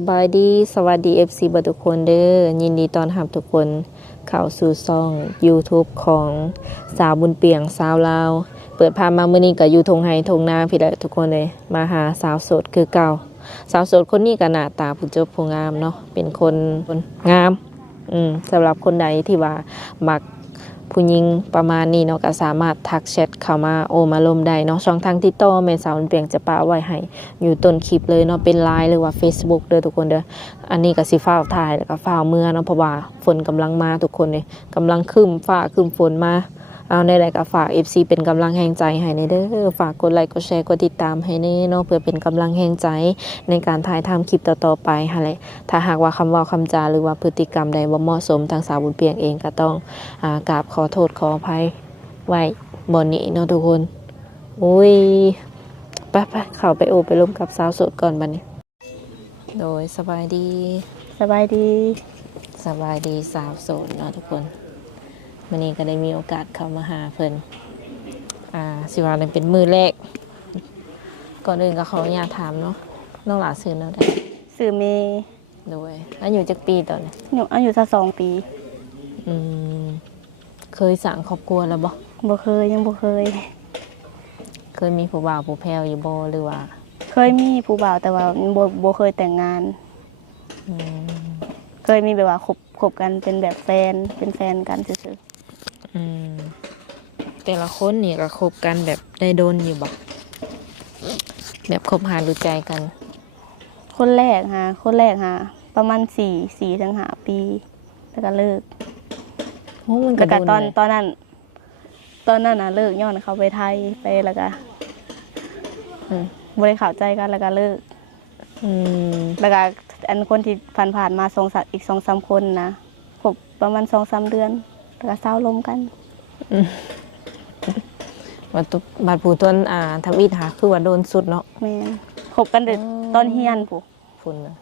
สบายดีสวัสดี FC เบอร์ทุกคนเด้อยินดีต้อนรับทุกคนเข้าสู่ช่อง YouTube ของสาวบุญเปียงสาวลาวเปิดภาพมามื้อนี้ก็อยู่ทงไห้ทงนาพี่แหละทุกคนเลยมาหาสาวโสดคือเก่าสาวโสดคนนี้ก็หน้าตาผู้จบผู้งามเนาะเป็นคนงามสำหรับคนใดที่ว่ามักผู้หญิงประมาณนี้เนาะก็สามารถทักแชทเข้ามาโอมาลมได้เนาะช่องทางติดต่อแม่สาวบุญเปียงจะปาไว้ให้อยู่ต้นคลิปเลยเนาะเป็น LINE หรือว่า Facebook เด้อทุกคนเด้ออันนี้ก็สิฟ้าวถ่ายแล้วก็ฟ้าวเมื่อเนาะเพราะว่าฝนกำลังมาทุกคนเลยกำลังครึ้มฟ้าครึ้มฝนมาเอาในใดก็ฝาก FC เป็นกำลังแห่งใจให้ในเด้อฝากกดไลค์กดแชร์กดติดตามให้แน่เนาะเพื่อเป็นกำลังแห่งใจในการถ่ายทำคลิปต่อๆไปหั่นแหละถ้าหากว่าคำเว้าคำจาหรือว่าพฤติกรรมใดบ่เหมาะสมทางสาวบุญเปียงเองก็ต้องกราบขอโทษขออภัยไว้บ่นี้เนาะทุกคนอุ้ยไปเข้าไปโอบไปร่วมกับสาวโสดก่อนบัดนี้โดยสบายดี สบายดี สบายดีสาวโสดเนาะทุกคนวันนี้ก็ได้มีโอกาสเข้ามาหาเพิ่นสิว่าเป็นมือแรกก่อนอื่นก็ขออนุญาตถามเนาะน้องหลาซื้อเนาะได้ สื่อเมย์ โดยอายุจักปีตอนนี้ หนูอายุ2 ปี อืมเคยสั่งครอบครัวแล้วบ่ บ่เคยยังบ่เคย เคยมีผู้บ่าวผู้แพ้วอยู่บ่หรือว่า เคยมีผู้บ่าวแต่ว่าบ่เคยแต่งงาน อืม เคยมีแบบว่าคบกันเป็นแบบแฟนเป็นแฟนกันซื่อ อืมแต่ละคนนี่ก็คบกันแบบได้โดนอยู่บ่แบบคบหาดูใจกัน ๆคนแรกประมาณ4 ถึง 5 ปีแล้วก็เลิก โอ้มันก็ แล้วก็ โดนเลย ตอนนั้นน่ะเลิกย้อนเขาไปไทยไปแล้วก็ อืม บ่ได้เข้าใจกันแล้วก็เลิก อืม แล้วก็อันคนที่ผ่านมาอีก 2-3 คนนะคบประมาณ 2-3 เดือนแล้วก็เศร้าลมกัน บัดผู้ต้นทำอิฐหาคือว่าโดนสุดเนาะ แม่นคบกันแต่ตอนเฮียนผู้ ฝุ่นน่ะ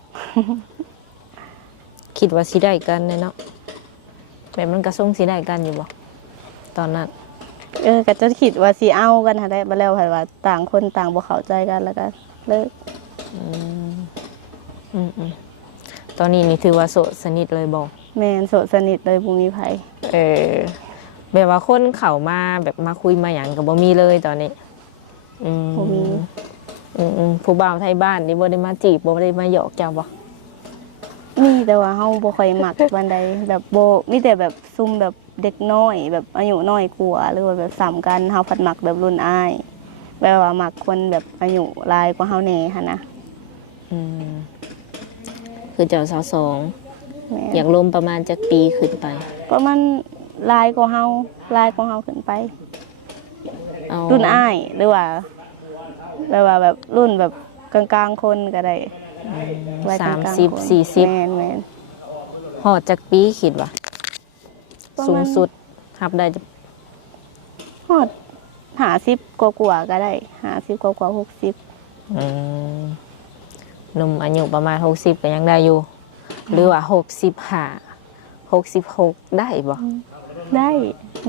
คิดว่าสิได้กันเนาะแบบมันกระส่งสิได้กันอยู่บ่ตอนนั้น ก็จะคิดว่าสิเอากันหาได้บ่แล้วค่ะว่าต่างคนต่างบ่เข้าใจกันแล้วก็เลิก อืมตอนนี้นี่ถือว่าโสดสนิทเลยบ่ แม่นโสดสนิทเลยบ่มีไผ แบบว่าคนเข้ามาแบบมาคุยมาหยังก็บ่มีเลยตอนนี้บ่มี ผู้บ่าวไทยบ้านนี่บ่ได้มาจีบบ่ได้มาหยอกเจ้าบ่ มีแต่ว่าเฮาบ่ค่อยมักปานใดแบบบ่มีแต่แบบซุ่มแบบเด็กน้อย แบบอายุน้อยกว่าหรือว่าแบบซ้ำกันเฮาพัดมักแบบรุ่นอ้ายแบบว่ามักคนแบบอายุหลายกว่าเฮาแหน่หั่นนะ อืมคือเจ้าสาวสอง แม่น อยากลมประมาณจักปีขึ้นไป ประมาณหลายกว่าเฮาขึ้นไป เอา รุ่นอ้ายหรือว่าแบบรุ่นแบบกลางๆคนก็ได้วัยกลางๆคน 30-40 แม่น ฮอดจักปีคิดว่า ประมาณ สูงสุดรับได้จะ ฮอด50กว่าๆก็ได้50กว่าๆ60อืมหนุ่มอายุประมาณ60ก็ยังได้อยู่ หรือว่า65 66ได้บ่ ได้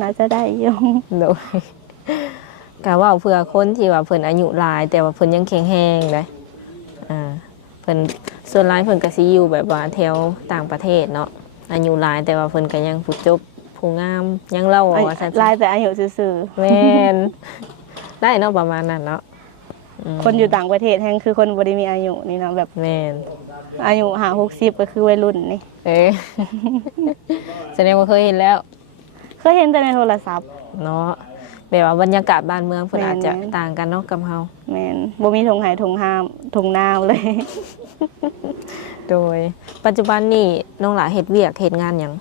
น่าจะได้อยู่ โดยกะว่าเพื่อคนที่ว่าเพิ่นอายุหลาย แต่ว่าเพิ่นยังแข็งแรงได้เพิ่นส่วนหลายเพิ่นก็สิอยู่แบบว่าแถวต่างประเทศเนาะอายุหลายแต่ว่าเพิ่นก็ยังผู้จบผู้งามยังเล่าว่าซั่น ลายแต่อายุซื่อ แม่นได้เนาะประมาณนั้นเนาะ ๆคนอยู่ต่างประเทศแฮงคือคนบ่ได้มีอายุนี่เนาะแบบ แม่น อายุ50ก็คือวัยรุ่นนี่ แสดงว่าเคยเห็นแล้ว เคยเห็นแต่ในโทรศัพท์ เนาะแบบว่าบรรยากาศบ้านเมืองเพิ่น แม่น อาจจะต่างกันเนาะกับเฮา แม่นบ่มีธงไหธงห้ามธงนาวเลย โดยปัจจุบันนี่น้องหลาเฮ็ดเวียกเฮ็ดงานหยัง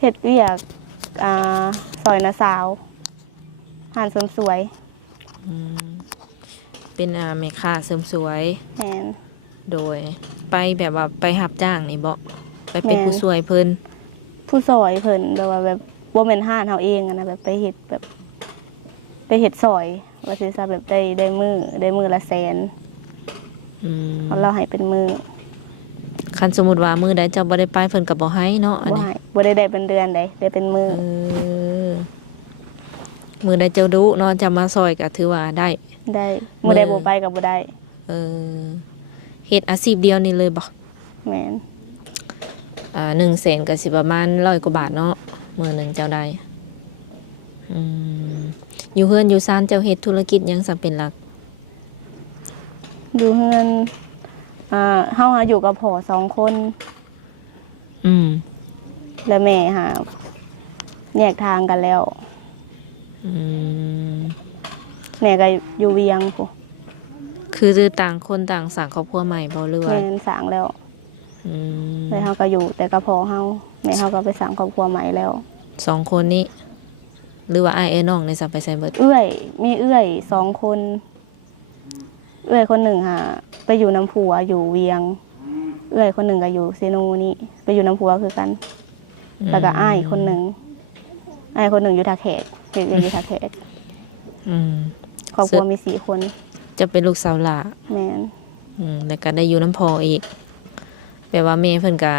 เฮ็ดเวียกซอยนาสาวร้านเสริมสวย เป็นแม่ค้าเสริมสวย แม่น โดยไปแบบว่าไปรับจ้างนี่บ่ไปเป็น แม่น ผู้ช่วยเพิ่น ผู้ซอยเพิ่นแบบว่าแบบบ่แม่นห้านเฮาเองอะนะแบบไปเฮ็ดแบบไปเฮ็ดซอยว่าสิซะแบบได้มือละแสน อืม เราให้เป็นมือ คันสมมุติว่ามื้อใดเจ้าบ่ได้ไปเพิ่นก็บ่ให้เนาะอัน บ่ นี้ ให้บ่ได้เป็นเดือนได้เป็นมือ มื้อใดเจ้าดุเนาะจะมาซอยก็ถือว่าได้ ได้มื้อใดบ่ไปก็บ่ได้ เออเฮ็ดอาชีพเดียวนี่เลยบ่ แม่น 100,000ก็สิประมาณ100กว่าบาทเนาะมื้อหนึงเจ้าได้อืมอยู่เฮือนอยู่ซ่านเจ้าเฮ็ดธุรกิจหยังซะเป็นหลัก อยู่เฮือนเฮาหาอยู่กับพ่อ2 คน อืม และแม่หาแยกทางกันแล้ว อืม แม่ก็อยู่เวียงพู้ คือต่างคนต่างสร้างครอบครัวใหม่บ่หรือว่า แม่นสร้างแล้ว อืม แล้วเฮาก็อยู่แต่กับพ่อเฮาแม่เฮาก็ไปสร้างครอบครัวใหม่แล้ว 2คนนี้ หรือว่าอ้ายน้องในสับไปใส่เบิด เอื้อยมีเอื้อย2 คน เอื้อยคนหนึ่งไปอยู่น้ำผัวอยู่เวียง เอื้อยคนหนึ่งก็อยู่เซโนนี่ไปอยู่น้ำผัวคือกัน แล้วก็อ้ายคนหนึ่งอยู่ท่าแขกเฮ็ดเวียกอยู่ท่าแขก อืม ครอบครัวมี4 คน จะเป็นลูกสาวหลา แม่น แล้วก็ได้อยู่น้ำพออีกแปลว่าแม่เพิ่นก็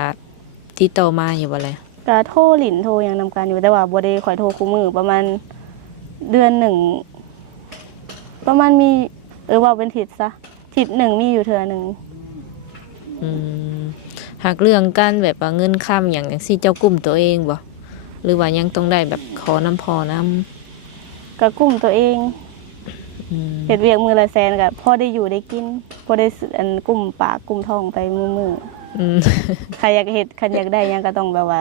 ติดต่อมาอยู่บ่แล ก็โทรหลินโทรหยังนำกันอยู่แต่ว่าบ่ได้ค่อยโทรคู่มือประมาณเดือนหนึ่งประมาณมีว่าเป็นทิศซะทิศหนึ่งมีอยู่เทื่อหนึ่ง อืมหากเรื่องการแบบว่าเงินค้ำหยังจังซี่เจ้ากลุ่มตัวเองบ่หรือว่ายังต้องได้แบบขอน้ำพอน้ำ ก็กุ้มตัวเอง อืม เฮ็ดเวียกมือละแสนก็พอได้อยู่ได้กินพอได้ซื้อกุ้มปากกุ้มท้องไปมือ อืม ใครอยากเฮ็ดคันอยากได้หยังก็ต้องแบบว่า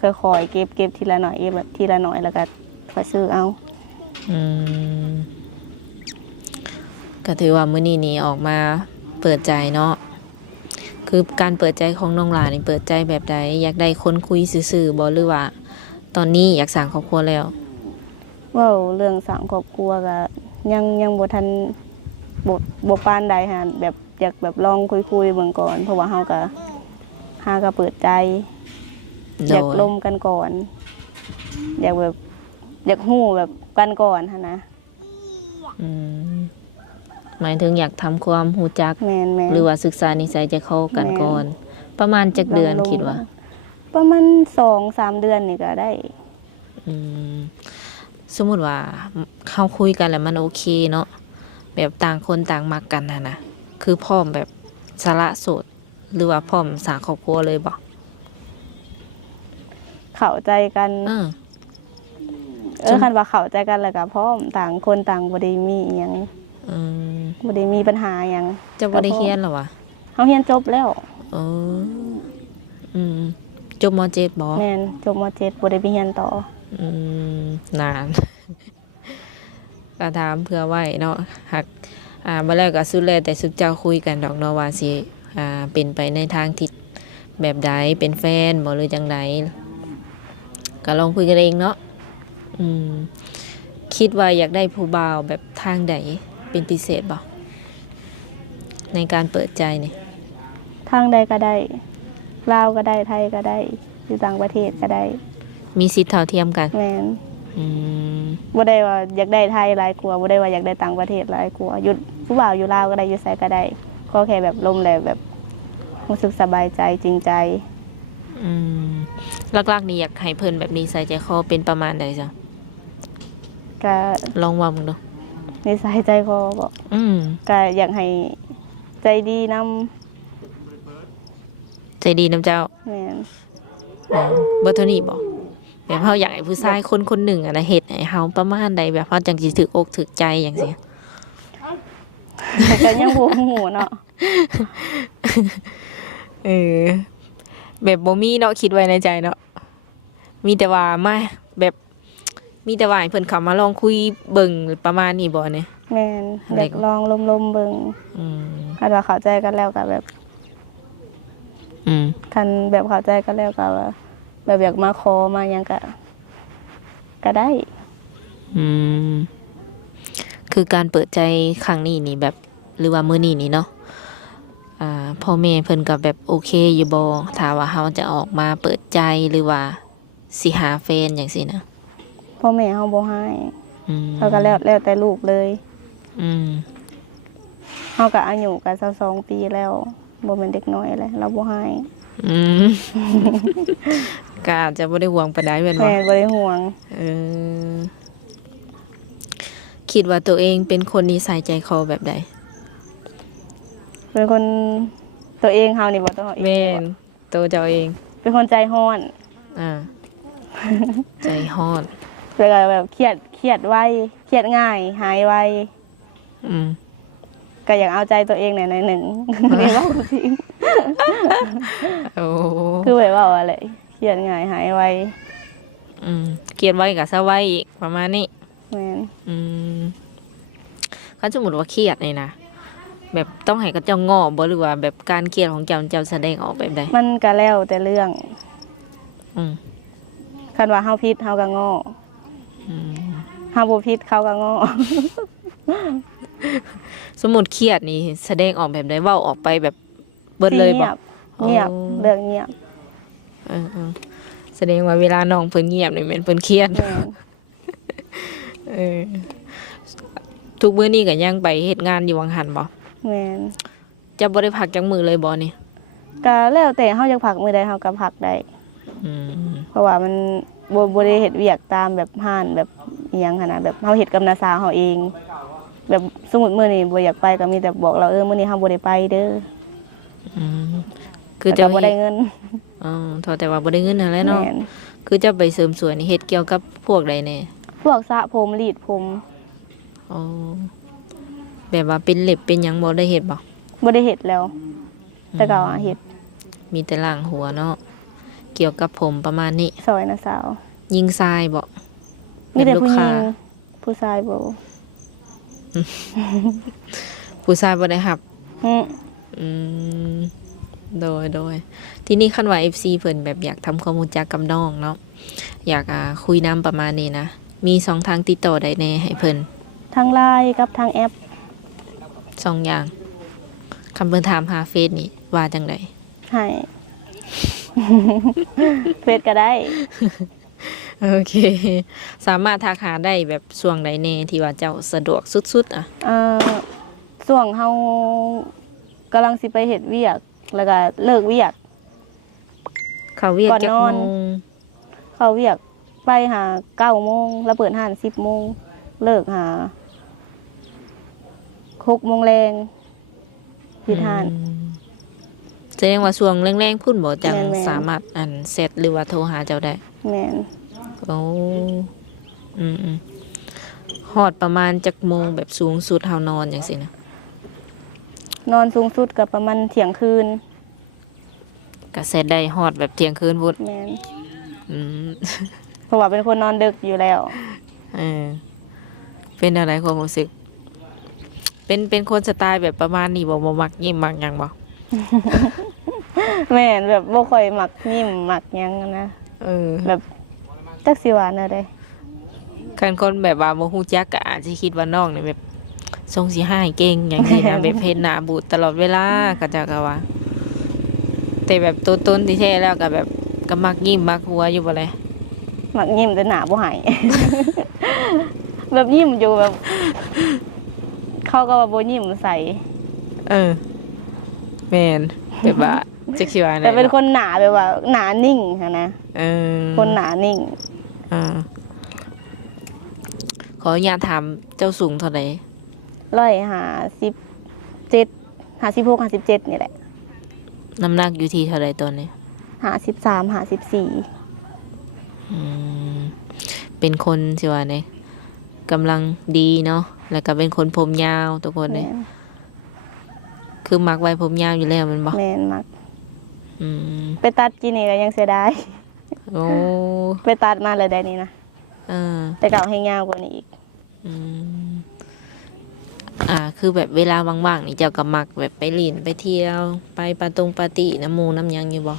ค่อยๆเก็บทีละหน่อยแบบทีละหน่อยแล้วก็ค่อยซื้อเอา อืมก็ถือว่ามื้อนี้นี่ออกมาเปิดใจเนาะคือการเปิดใจของน้องหลานนี่เปิดใจแบบใดอยากได้คนคุยซื่อๆบ่หรือว่า ตอนนี้อยากสร้างครอบครัวแล้ว เว้าเรื่องสร้างครอบครัวก็ยังบ่ทันบ่ปานใดหาแบบอยากแบบลองคุยๆเบิ่งก่อนเพราะว่าเฮาก็หาก็เปิดใจ โด อยาก ย ลมกันก่อน อยากแบบอยากฮู้แบบกันก่อนหั่นนะ อืมหมายถึงอยากทำความรู้จัก แม่นๆ หรือว่าศึกษานิสัยใจเข้ากันก่อน ประมาณจักเดือนคิดว่า ประมาณ2-3 เดือนนี่ก็ได้ อืมสมมุติว่าเขาคุยกันแล้วมันโอเคเนาะแบบต่างคนต่างมักกันนะคือพร้อมแบบสละโสดหรือว่าพร้อมสร้างครอบครัวเลยบ่ เข้าใจกัน คันว่าเข้าใจกันแล้วก็พร้อมต่างคนต่างบ่ได้มีอิหยัง อืม บ่ได้มีปัญหาหยัง จะบ่ได้เรียนหรอวะ เฮาเรียนจบแล้ว เอออืมจบม .7 บ่ แม่นจบม .7 บ่ได้ไปเรียนต่อ อืมนาน ก็ถามเพื่อไว้เนาะหากบ่แล้วก็สุดแล้วแต่สุดเจ้าคุยกันดอกเนาะว่าสิเป็นไปในทางทิศแบบใดเป็นแฟนบ่หรือจังใดก็ลองคุยกันเองเนาะอืมคิดว่าอยากได้ผู้บ่าวแบบทางใดเป็นพิเศษบ่ในการเปิดใจนี่ ทางใดก็ได้ลาวก็ได้ไทยก็ได้อยู่ต่างประเทศก็ได้ มีสิทธิ์เท่าเทียมกัน แม่น อืม บ่ได้ว่าอยากได้ไทยหลายกว่าบ่ได้ว่าอยากได้ต่างประเทศหลายกว่าอยู่ผู้บ่าวอยู่ลาวก็ได้อยู่ไสก็ได้ขอแค่แบบลมแล้วแบบรู้สึกสบายใจจริงใจ อืมหลักๆนี่อยากให้เพิ่นแบบนี้ใส่ใจคอเป็นประมาณใดจ้ะ ก็ ลองว่ามึงดู นิสัยใจคอบอก อืม ก็อยากให้ใจดีนำ ใจดีน้ำเจ้า แม่น บ่เท่านี้บ่แบบเฮาอยากให้ผู้ชายคนหนึ่งอะนะเฮ็ดให้เฮาประมาณใดแบบเฮาจังสิถูกอกถูกใจจังซี่ แต่ก็ยังบ่ฮู้เนาะ เออแบบบ่มีเนาะคิดไว้ในใจเนาะมีแต่ว่ามาแบบมีแต่ว่าให้เพิ่นเข้ามาลองคุยเบิ่งประมาณนี้บ่เนี่ย แม่น อะไร อยากลองลมๆเบิ่ง อืม คันว่าเข้าใจกันแล้วก็แบบ อืม คันแบบเข้าใจกันแล้วก็ว่าแบบอยากมาขอมาหยังก็ได้ อืมคือการเปิดใจครั้งนี้นี่แบบหรือว่ามื้อนี้นี่เนาะพ่อแม่เพิ่นก็แบบโอเคอยู่บ่ถ้าว่าเฮาจะออกมาเปิดใจหรือว่าสิหาแฟนจังซี่นะ พ่อแม่เฮาบ่ให้ อืม เขาก็แล้วแต่ลูกเลย อืม เฮาก็อายุก็22ปีแล้วบ่แม่นเด็กน้อยแล้วเราบ่ให้ อืม ก็อาจจะบ่ได้ห่วงปานใดแม่นบ่ แม่บ่ได้ห่วง เออคิดว่าตัวเองเป็นคนนิสัยใจคอแบบใด เป็นคน ตัวเองเฮานี่บ่ตัวเฮาเอง แม่นตัวเจ้าเอง เป็นคนใจร้อน อ่า ใจฮ้อน แล้วก็แบบเครียดไวเครียดง่าย หายไว อืม ก็อยากเอาใจตัวเองหน่อยๆหนึ่ง นี่เว้าจริง โอ้ คือแบบว่าอะไรเครียดง่ายหายไว อืมเขียนไว้กับซะไว้อีกประมาณนี้ แม่น อืมคันสมมุติว่าเครียดนี่นะแบบต้องให้กับเจ้างอบ่หรือว่าแบบการเครียดของเจ้าแสดงออกแบบใด มันก็แล้วแต่เรื่อง อืม คันว่าเฮาผิดเฮาก็ง้อ อืม เฮาบ่ผิดเขาก็ง้อ สมมุติเครียดนี่แสดงออกแบบใดเว้าออกไปแบบเบิดเลยบ่ เงียบ อ๋อ เรื่องเงียบ เออแสดงว่าเวลาน้องเพิ่นเงียบนี่แม่นเพิ่นเครียด แม่น เออทุกมื้อนี้ก็ยังไปเฮ็ดงานอยู่วังหันบ่ แม่น จะบ่ได้พักจังมื้อเลยบ่นี่ ก็แล้วแต่เฮาอยากพักมื้อใดเฮาก็พักได้ อืม เพราะว่ามันบ่ได้เฮ็ดเวียกตามแบบห้านแบบอิหยังหั่นน่ะแบบเฮาเฮ็ดกับน้าสาวเฮาเอง แบบสมมุติมื้อนี้บ่อยากไปก็มีแต่บอกเรามื้อนี้เฮาบ่ได้ไปเด้อ อืมคือ แต่ เจะ ก็บ่ได้เงิน อ๋อโทษแต่ว่าบ่ได้เงินนั่นแหละเนาะ แม่น คือจะไปเสริมสวยนี่เฮ็ดเกี่ยวกับพวกใดแน่ พวกสระผมรีดผม อ๋อแบบว่าเป็นเล็บเป็นหยังบ่ได้เฮ็ดบ่ บ่ได้เฮ็ดแล้ว แต่ก็เอาเฮ็ด มีแต่ล่างหัวเนาะเกี่ยวกับผมประมาณนี้ ซอยน้าสาว ยิงทรายบ่ มีแต่ผู้หญิง เป็นลูกค้า ผู้ชายบ่ ผู้ชายบ่ได้รับ อือ อืมโดยที่นี่คันว่า FC เพิ่นแบบอยากทำความรู้จักกับน้องเนาะอยากคุยน้ำประมาณนี้นะมีสองทางติดต่อได้แน่ให้เพิ่น ทาง LINE กับทางแอป สองอย่างคำเพิ่นถามหาเฟซนี่ว่าจังได ให้ เฟซก็ได้ โอเค สามารถทักหาได้แบบช่วงใดแน่ที่ว่าเจ้าสะดวกสุดๆอ่ะ ช่วงเฮากำลังสิไปเฮ็ดเวียก แล้วก็เลิกเวียก เขาเวียก ก่อน จัก นอน โมง เข้าเวียกไปหา9โมงแล้วเปิดห้าน10โมงเลิกหา6โมงแรงปิดห้าน อืมแสดงว่าช่วงแรงๆพุ่นบ่จัง แม่นๆ สามารถเซตหรือว่าโทรหาเจ้าได้ แม่น โอ้ฮอดประมาณจักโมงแบบสูงสุดเฮานอนจังซี่นะ นอนสูงสุดก็ประมาณเที่ยงคืน ก็เซตได้ฮอดแบบเที่ยงคืนพุ่น แม่น อืม เพราะว่าเป็นคนนอนดึกอยู่แล้ว เออเป็นอะไรความรู้สึก เป็นคนสไตล์แบบประมาณนี้บ่มักยิ้มมักหยังบ่ แม่นแบบบ่ค่อยมักยิ้มมักหยังนะ เออ แบบจักสิว่าแนวใด คันคนแบบว่าบ่ฮู้จักก็อาจสิคิดว่าน้องนี่แบบทรงสิหายเก่งอย่างซี่นะ แบบเฮ็ดหน้าบูดตลอดเวลาก็จะก็ว่า แต่แบบตัวตนที่แท้แล้วก็แบบก็มักยิ้มมักหัวอยู่บ่เลย มักยิ้มแต่หน้าบ่หาย แบบยิ้มอยู่แบบ เขาก็ว่าบ่ยิ้มใส่ เออแม่นแบบว่าจะคิดว่าไง แต่เป็นคนหนาแบบว่าหนานิ่งค่ะนะ เออ คนหนานิ่ง ขออนุญาตถามเจ้าสูงเท่าใด 157 56 57นี่แหละ น้ำหนักอยู่ที่เท่าใดตอนนี้ 53 54 อืมเป็นคนสิว่าไงกำลังดีเนาะแล้วก็เป็นคนผมยาวทุกคนเล แม่ ย น คือมักไว้ผมยาวอยู่แล้วแมันบ่ แม่นมัก อืม ไปตัดกินนี่ก็ยังเสียดาย โอ้ ไปตัดมาเลยได้นี่นะ เออ แต่เก่าให้ยาวกว่านี้อีก อืมคือแบบเวลาว่างๆนี่เจ้าก็มักแบบไปเล่นไปเที่ยวไปปาปาร์ตี้น้ำหมูน้ำหยังอยู่บ่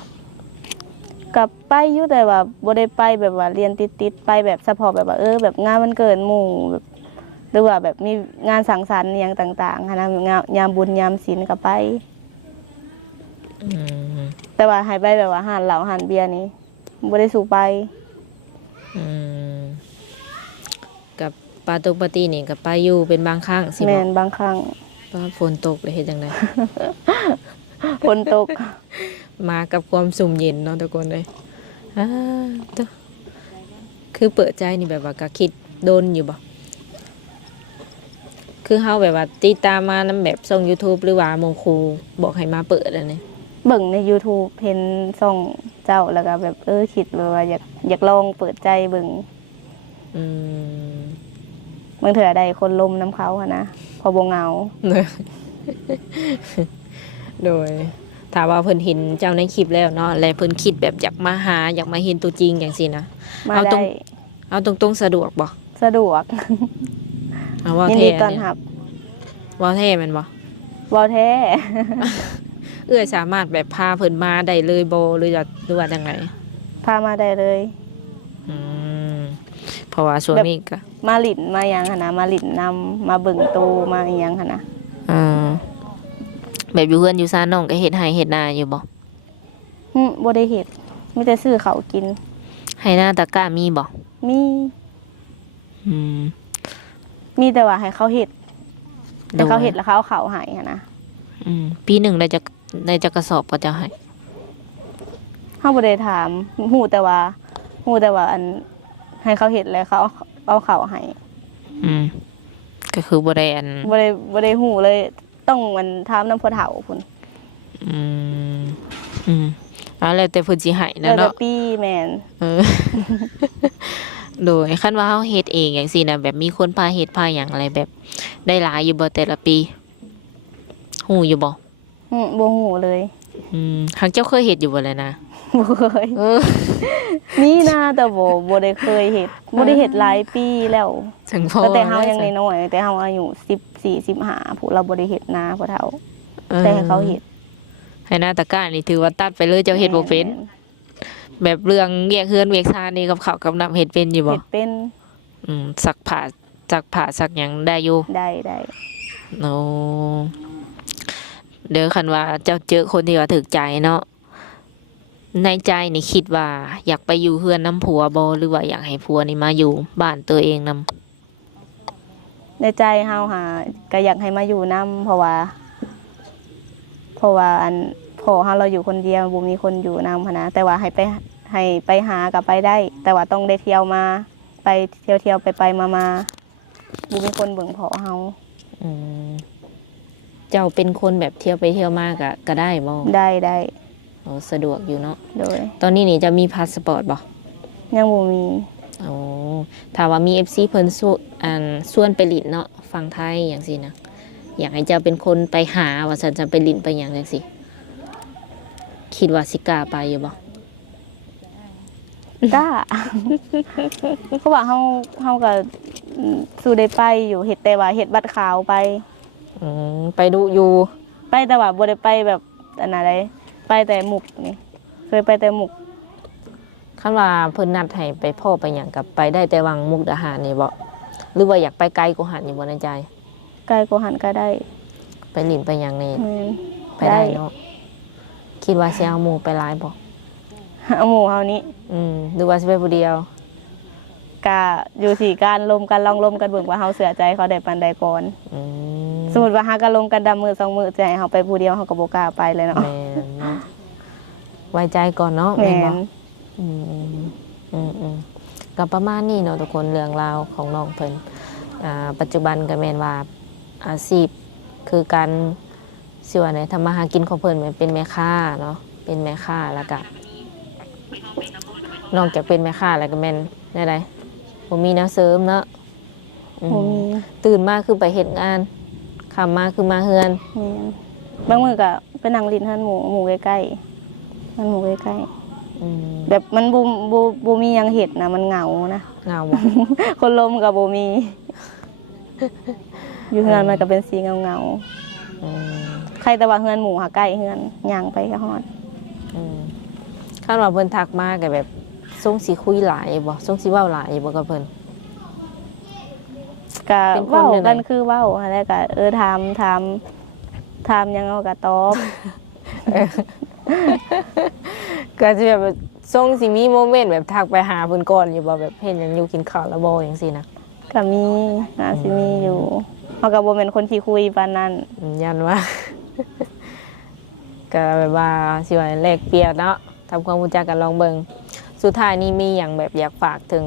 กับไปอยู่แต่ว่าบ่ได้ไปแบบว่าเรียนติดๆไปแบบเฉพาะแบบว่าแบบงานวันเกิดหมู่แบบหรือว่าแบบมีงานสังสรรค์อหยังต่างๆหั้นนะงานยามบุญยามศีลก็ไป อืม แต่ว่าให้ไปแบบว่าหานเหล้าหานเบียร์นี่บ่ได้สู่ไป อืมกับปาปาร์ตี้นี่ก็ไปอยู่เป็นบางครั้งสิ แม่ บ่ นบางครั้ง เพราะฝนตกเลยเฮ็ดจังได ฝนตก มากับความสุ่มเย็นเนาะทุกคนเลยตัวคือเปิดใจนี่แบบว่าก็คิดโดนอยู่บ่คือเฮาแบบว่าติดตามมานำแบบส่ง YouTube หรือว่าหมงครูบอกให้มาเปิดอันนี้ เบิ่งใน YouTube เห็นช่องเจ้าแล้วก็แบบคิดว่าอยากลองเปิดใจเบิ่ง อืม บางเถื่อใดคนลมน้ำเขาอะนะพอบ่เหงา โดยถ้าว่าเพิ่นเห็นเจ้าในคลิปแล้วเนาะและเพิ่นคิดแบบอยากมาหาอยากมาเห็นตัวจริงอย่างซี่นะ มา เอาตร ได้ ง เอาตรงๆสะดวกบ่ สะดวก เอาว่า ยิน แท้ ดีต้อน เนี่ย รับ ว่าแท้แม่นบ่ บ่แท้ สามารถแบบพาเพิ่นมาได้เลยบ่หรือว่าจังไง พามาได้เลย อืมเพราะว่าช่วงนี้ก็ มาหลินมาหยังหั่นนะมาหลินนำมาเบิ่งตูมาอีหยังหั่นนะ อ่าแบบอยู่เฮือนอยู่ซ่านน้องก็เฮ็ดไร่เฮ็ดนาอยู่บ่ บ่ได้เฮ็ดมีแต่ซื้อเขาวกิน ไร่นาตะกร้ามีบ่ มี อืม มีแต่ว่าให้เขาเฮ็ด โด แต่ ย เขาเฮ็ดแล้วเขาเอาเขาให้หั่นนะ ปีหนึ่งได้จะกระสอบก็จะให้ เฮาบ่ได้ถามฮู้แต่ว่าอันให้เขาเฮ็ดแล้วเขาเอาเขาให้ อืมก็คือบ่ได้อัน บ่ได้ฮู้เลยต้องมันถามนำพ่อเฒ่าพุ่น อืมอืมแล้วแต่เพิ่นสิให้นะ แล้วแต่ เนาะ ปีแม่น เออ โดยคันว่าเฮาเฮ็ดเองจังซี่นะแบบมีคนพาเฮ็ดพาหยังอะไรแบบ ได้หลายอยู่บ่แต่ละปีฮู้อยู่บ่ บ่ฮู้เลย ทางเจ้าเคยเฮ็ดอยู่บ่เลยนะ บ่เคย เออ มีนะแต่บ่ได้เคยเฮ็ดบ่ได้เฮ็ดหลายปีแล้ว ถึงพอ แต่เฮายังน้อยๆแต่เฮาอายุ14 15ผู้เราบ่ได้เฮ็ดนาพ่อเฒ่า ออ แต่ให้เขาเฮ็ด ให้หน้าตะกร้านี่ถือว่าตัดไปเลยเจ้าเฮ็ดบ่เป็น แบบเรื่องแยกเฮือนเวียกซานนี่กับข้าวกับน้ำเฮ็ดเป็นอยู่บ่ เฮ็ดเป็น ซักผ้าซักหยังได้อยู่ ได้ โอ้เด้อคันว่าเจ้าเจอคนที่ว่าถูกใจเนาะในใจนี่คิดว่าอยากไปอยู่เฮือนน้ำผัวบ่หรือว่าอยากให้ผัวนี่มาอยู่บ้านตัวเองนำ ในใจเฮาก็อยากให้มาอยู่นํเพราะว่าอันพ่อเฮาเราอยู่คนเดียวบ่มีคนอยู่นำหั้นนะแต่ว่าให้ไปหาก็ไปได้ แต่ว่าต้องได้เที่ยวมาไปเที่ยวไปมาบ่มีคนเบิ่งพ่อเฮา อืมเจ้าเป็นคนแบบเที่ยวไปเที่ยวมาก็ได้บ่ ได้ โอ้สะดวกอยู่เนาะ โดย ตอนนี้นี่จะมีพาสปอร์ตบ่ ยังบ่มี โอ้ถ้าว่ามี FC เพิ่นส่วนไปลินเนาะฟังไทยอย่างซี่นะอยากให้เจ้าเป็นคนไปหาว่าฉันจะไปลินไปหยังจังซี่คิดว่าสิกล้าไปอยู่บ่ กล้า เขาว่าเฮาก็สู้ได้ไปอยู่เฮ็ดแต่ว่าเฮ็ดบัตรขาวไป ไปดูอยู่ ไปแต่ว่าบ่ได้ไปแบบอันอะไรไปแต่หมุกนี่เคยไปแต่หมุก คันว่าเพิ่นนัดให้ไปพ่อไปหยังกับไปได้แต่วังมุกดาหารนี่บ่หรือว่าอยากไปไกลกว่าหันอยู่บ่ในใจ ไกลกว่าหันก็ได้ ไปลินไปหยังนี่ แม่น ไปได้เนาะคิดว่าสิเอาหมู่ไปหลายบ่ เอาหมู่เฮานี้ หรือว่าสิไปผู้เดียว กะอยู่ที่การลมกันลองลมกันเบิ่งว่าเฮาเสือใจเขาได้ปานใดก่อน อืม สมมุติว่าหากันลมกันดำมือ2มือจะให้เฮาไปผู้เดียวเฮาก็บ่กล้าไปเลยเนาะ แม่นเนาะไว้ใจก่อนเนาะ แม่ บ่ น อืมก็ประมาณนี้เนาะทุกคนเรื่องราวของน้องเพิ่นปัจจุบันก็แม่นว่าอาชีพคือการสิว่าไหนทำมาหากินของเพิ่นแม่นเป็นแม่ค้าเนาะเป็นแม่ค้าแล้วก็นอกจากเป็นแม่ค้าแล้วก็แม่นได้ไดบ่มีแนวเสริมเนาะอืม บ่มี ตื่นมาคือไปเฮ็ดงานค่ำมาคือมาเฮือน แม่นบางมื้อก็ไปนั่งลิ้นเฮือนหมู่ใกล้ๆมันหมู่ใกล้ๆแบบมันบ่มีหยังเฮ็ดนะมันเหงานะ เหงาบ่ คนลมก็บ่มี อยู่เฮือนมันก็เป็นสีเงา อืม ๆใครแต่ว่าเฮือนหมู่หาใกล้เฮือนย่างไปก็ฮอด คาดว่าเพิ่นทักมาก็แบบส่งสิคุยหลายบ่ส่งสิเว้าหลายบ่กับเพิ่น ก็ เป็นคน เว้า แบบไหน กันคือเว้าหั่นแหละก็ถามหยังเอาก็ตอบ ก็จะแบบส่งสิมีโมเมนต์แบบทักไปหาเพิ่นก่อนอยู่บ่แบบเห็นหยังอยู่กินข้าวแล้วบ่จังซี่นะ ก็มีน่าสิมีอยู่เฮาก็บ่แม่นคนที่คุยปานนั้น ยันว่า ก็แบบว่าสิว่าแลกเปลี่ยนเนาะทำความรู้จักกันลองเบิ่งสุดท้ายนี้มีหยังแบบอยากฝากถึง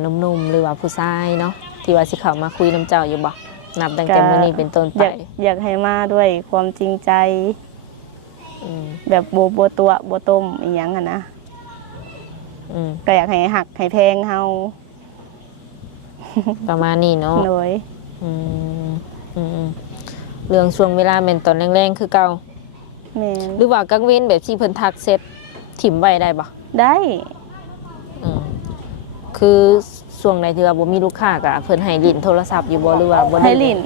หนุ่มๆหรือว่าผู้ชายเนาะที่ว่าสิเข้ามาคุยนํเจ้าอยู่บ่นับตั้งแต่มื้อนี้เป็นต้นไป อยากให้มาด้วยความจริงใจ อืม แบบบ่ตัวบ่ต้มอีหยังอะนะ อืม ก็อยากให้หักให้แพงเฮา ประมาณนี้เนาะ โดย อืมอืมอืมเรื่องช่วงเวลาแม่นตอนแรงๆคือเก่า แม่น หรือว่ากลางเว้นแบบที่เพิ่นทักเซตถิ่มไว้ได้บ่ ได้ อืมคือช่วงไหนที่ว่าบ่มีลูกค้าก็เพิ่นให้ลิ้นโทรศัพท์อยู่บ่หรือว่าบ่ได้ ให้ลิ้น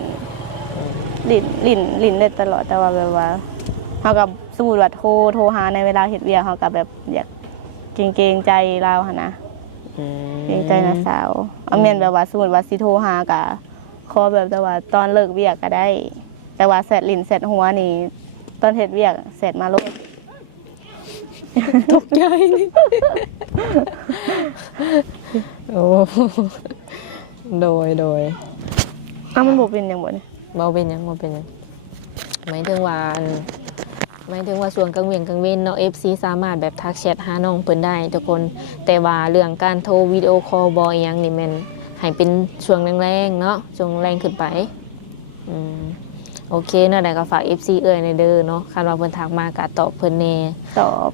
ลิ้นได้ตลอดแต่ว่าแบบว่าเฮากับสมมุติว่าโทรหาในเวลาเฮ็ดเวียกเฮาก็แบบอยากเกรงใจเราหั่นนะ อืม เกรงใจน้าสาวเอาแม่นแบบว่าสมมุติว่าสิโทรหาก็ขอแบบแต่ว่าตอนเลิกเวียกก็ได้ แต่ว่าแซดลิ้นแซดหัวนี่ตอนเฮ็ดเวียกแซดมาโลด ตกใจนี่โอ้โดย อ้าวมันบ่เป็นหยังบ่เนี่ย บ่เป็นหยังหมายถึงว่าส่วนกลางเวียนกลางเว้นเนาะ FC สามารถแบบทักแชทหาน้องเพิ่นได้ทุกคนแต่ว่าเรื่องการโทรวิดีโอคอลบ่อีหยังนี่แม่นให้เป็นช่วงแรงๆเนาะช่วงแรงขึ้นไปอืมโอเคเนาะได้ก็ฝาก FC เอ้ยในเด้อเนาะคันว่าเพิ่นทักมาก็ตอบเพิ่นแน่ ตอบ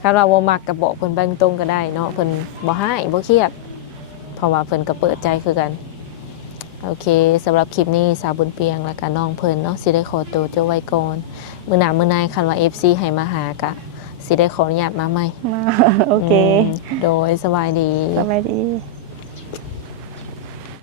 คันว่าบ่มักก็บอกเพิ่นไปตรงๆก็ได้เนาะเพิ่นบ่ให้บ่เครียดเพราะว่าเพิ่นก็เปิดใจคือกันโอเคสำหรับคลิปนี้สาวบุญเปียงและก็น้องเพิ่นเนาะสิได้ขอตัวจบไว้ก่อนมื้อหน้ามื้อในคันว่า FC ให้มาหากะสิได้ขออนุญาตมาใหม่ มา โอเค โดยสบายดี สบายดี